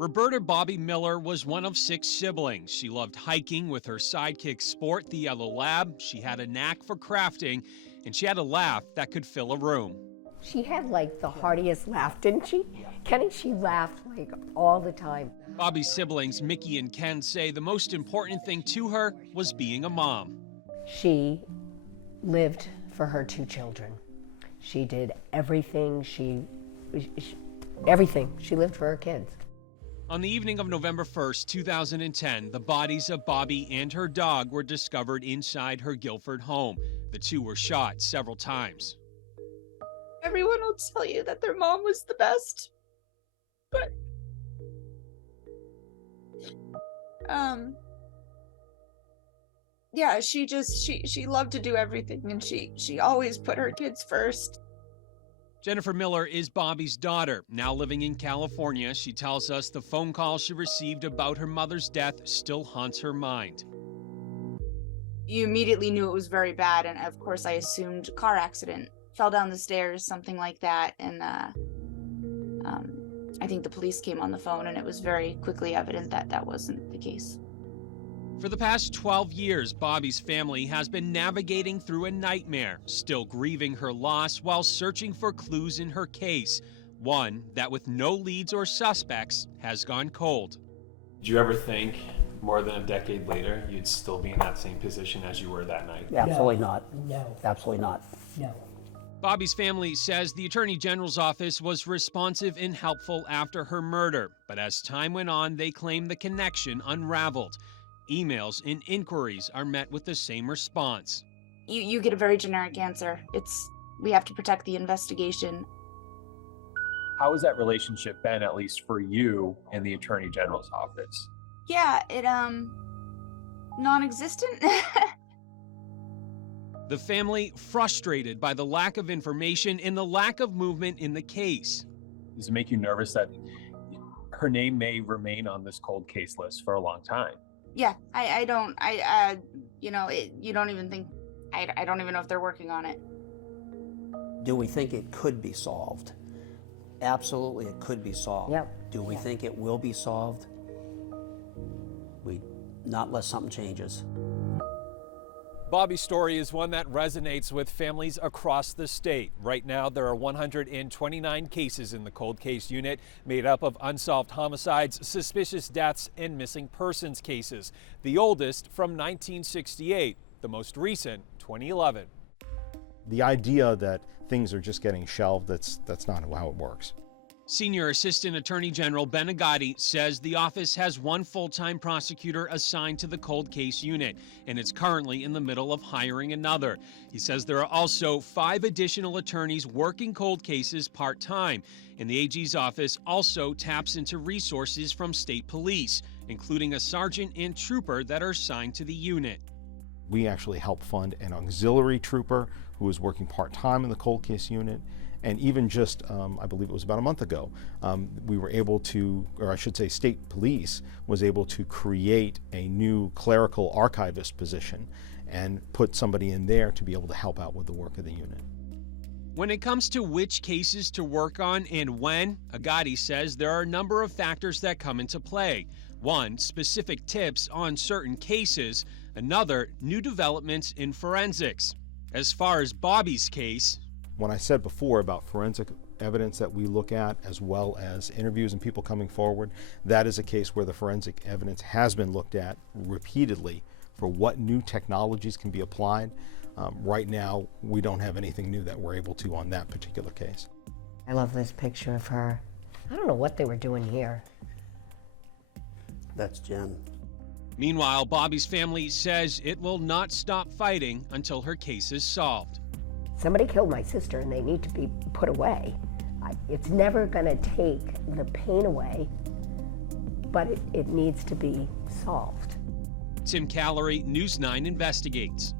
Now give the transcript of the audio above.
Roberta Bobbie Miller was one of 6 siblings. She loved hiking with her sidekick Sport, the yellow lab. She had a knack for crafting, and she had a laugh that could fill a room. She had like the heartiest laugh, didn't she? Kenny, she laughed like all the time. Bobbie's siblings, Mickey and Ken, say the most important thing to her was being a mom. She lived for her 2 children. She did everything. Everything. She lived for her kids. On the evening of November 1st, 2010, the bodies of Bobbie and her dog were discovered inside her Gilford home. The 2 were shot several times. Everyone will tell you that their mom was the best, but yeah, she loved to do everything, and she always put her kids first. Jennifer Miller is Bobbie's daughter. Now living in California, she tells us the phone call she received about her mother's death still haunts her mind. You immediately knew it was very bad, and of course I assumed car accident. Fell down the stairs, something like that, and I think the police came on the phone, and it was very quickly evident that that wasn't the case. For the past 12 years, Bobbie's family has been navigating through a nightmare, still grieving her loss while searching for clues in her case, one that with no leads or suspects has gone cold. Did you ever think, more than a decade later, you'd still be in that same position as you were that night? Absolutely not. No. Absolutely not. No. Bobbie's family says the Attorney General's office was responsive and helpful after her murder, but as time went on, they claim the connection unraveled. Emails and inquiries are met with the same response. You get a very generic answer. We have to protect the investigation. How has that relationship been, at least for you and the Attorney General's office? Yeah, non-existent. The family frustrated by the lack of information and the lack of movement in the case. Does it make you nervous that her name may remain on this cold case list for a long time? Yeah, you don't even think, I don't even know if they're working on it. Do we think it could be solved? Absolutely, it could be solved. Yep. Do we think it will be solved? Not unless something changes. Bobbie's story is one that resonates with families across the state. Right now, there are 129 cases in the cold case unit made up of unsolved homicides, suspicious deaths, and missing persons cases. The oldest from 1968, the most recent 2011. The idea that things are just getting shelved, that's not how it works. Senior Assistant Attorney General Ben Agati says the office has 1 full-time prosecutor assigned to the cold case unit, and it's currently in the middle of hiring another. He says there are also 5 additional attorneys working cold cases part-time, and the AG's office also taps into resources from state police, including a sergeant and trooper that are assigned to the unit. We actually help fund an auxiliary trooper who is working part-time in the cold case unit. And even just, I believe it was about a month ago, we were able to, or I should say state police was able to create a new clerical archivist position and put somebody in there to be able to help out with the work of the unit. When it comes to which cases to work on and when, Agati says there are a number of factors that come into play. One, specific tips on certain cases. Another, new developments in forensics. As far as Bobbie's case, when I said before about forensic evidence that we look at, as well as interviews and people coming forward, that is a case where the forensic evidence has been looked at repeatedly for what new technologies can be applied. Right now, we don't have anything new that we're able to on that particular case. I love this picture of her. I don't know what they were doing here. That's Jen. Meanwhile, Bobbie's family says it will not stop fighting until her case is solved. Somebody killed my sister and they need to be put away. It's never gonna take the pain away, but it needs to be solved. Tim Callery, News 9 Investigates.